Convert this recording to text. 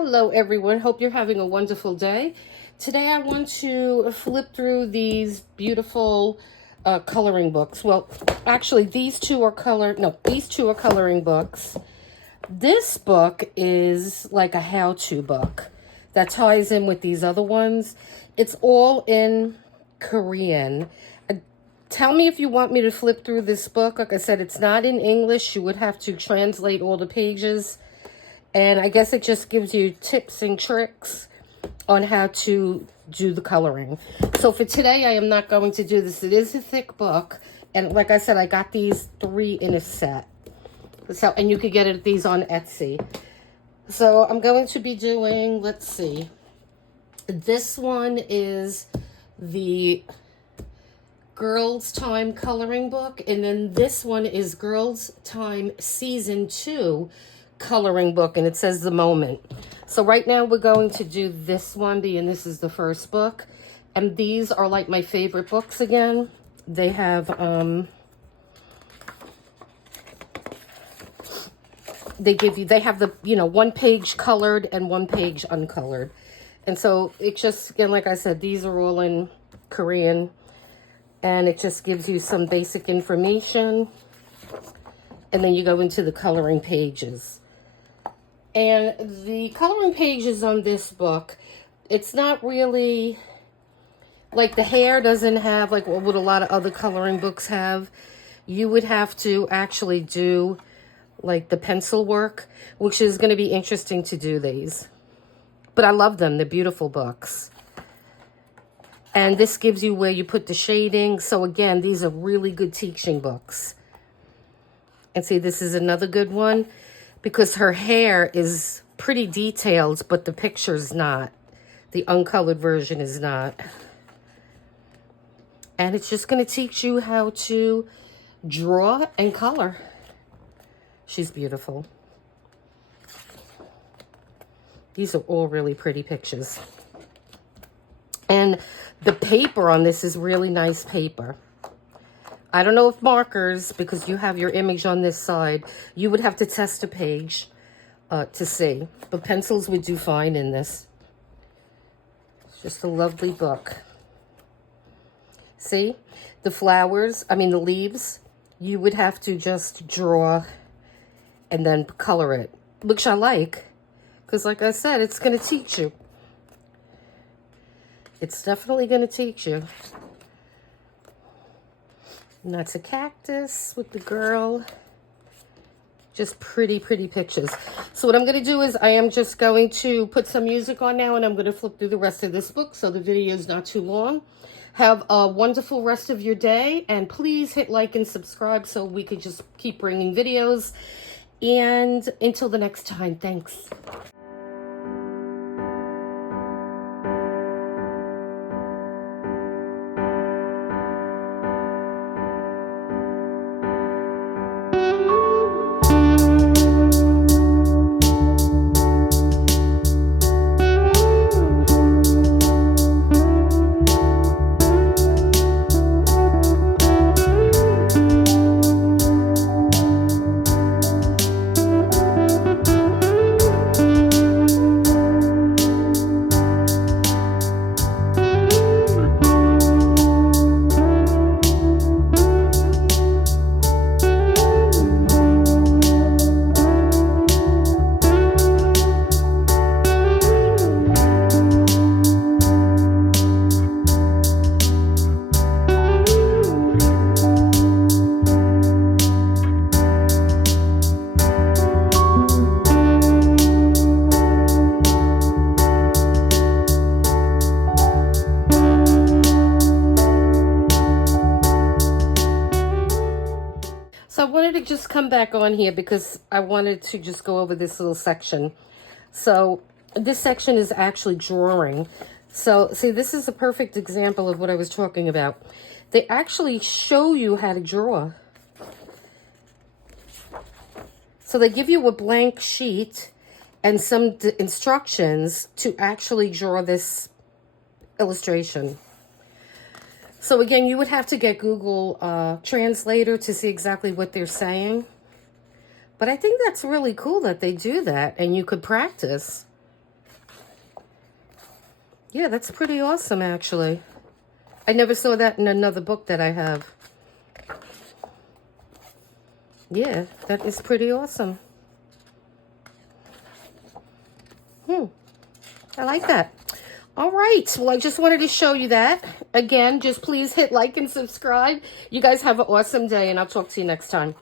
Hello everyone, hope you're having a wonderful day. Today I want to flip through these beautiful coloring books. Well, actually these two are coloring books. This book is like a how-to book that ties in with these other ones. It's all in Korean. Tell me if you want me to flip through this book. Like I said, it's not in English. You would have to translate all the pages. And I guess it just gives you tips and tricks on how to do the coloring. So for today, I am not going to do this. It is a thick book. And like I said, I got these 3 in a set. So, and you could get these on Etsy. So I'm going to be doing, let's see. This one is the Girls Time coloring book. And then this one is Girls Time Season 2 coloring book, and it says The Moment. So right now we're going to do this one, and this is the first book. And these are like my favorite books again. They have they have the, one page colored and one page uncolored. And so it just, again, like I said, these are all in Korean, and it just gives you some basic information. And then you go into the coloring pages. And the coloring pages on this book, it's not really, like the hair doesn't have like what a lot of other coloring books have. You would have to actually do like the pencil work, which is going to be interesting to do these. But I love them. They're beautiful books. And this gives you where you put the shading. So again, these are really good teaching books. And see, this is another good one, because her hair is pretty detailed, but the picture's not. The uncolored version is not. And it's just going to teach you how to draw and color. She's beautiful. These are all really pretty pictures. And the paper on this is really nice paper. I don't know if markers, because you have your image on this side, you would have to test a page to see. But pencils would do fine in this. It's just a lovely book. See? The flowers, the leaves, you would have to just draw and then color it, which I like. Because like I said, it's going to teach you. It's definitely going to teach you. And that's a cactus with the girl. Just pretty, pretty pictures. So what I'm going to do is I am just going to put some music on now, and I'm going to flip through the rest of this book so the video is not too long. Have a wonderful rest of your day, and please hit like and subscribe so we could just keep bringing videos. And until the next time, thanks. So I wanted to just come back on here because I wanted to just go over this little section. So this section is actually drawing. So see, this is a perfect example of what I was talking about. They actually show you how to draw. So they give you a blank sheet and some instructions to actually draw this illustration. So again, you would have to get Google Translator to see exactly what they're saying. But I think that's really cool that they do that, and you could practice. Yeah, that's pretty awesome, actually. I never saw that in another book that I have. Yeah, that is pretty awesome. I like that. All right. Well, I just wanted to show you that. Again, just please hit like and subscribe. You guys have an awesome day, and I'll talk to you next time.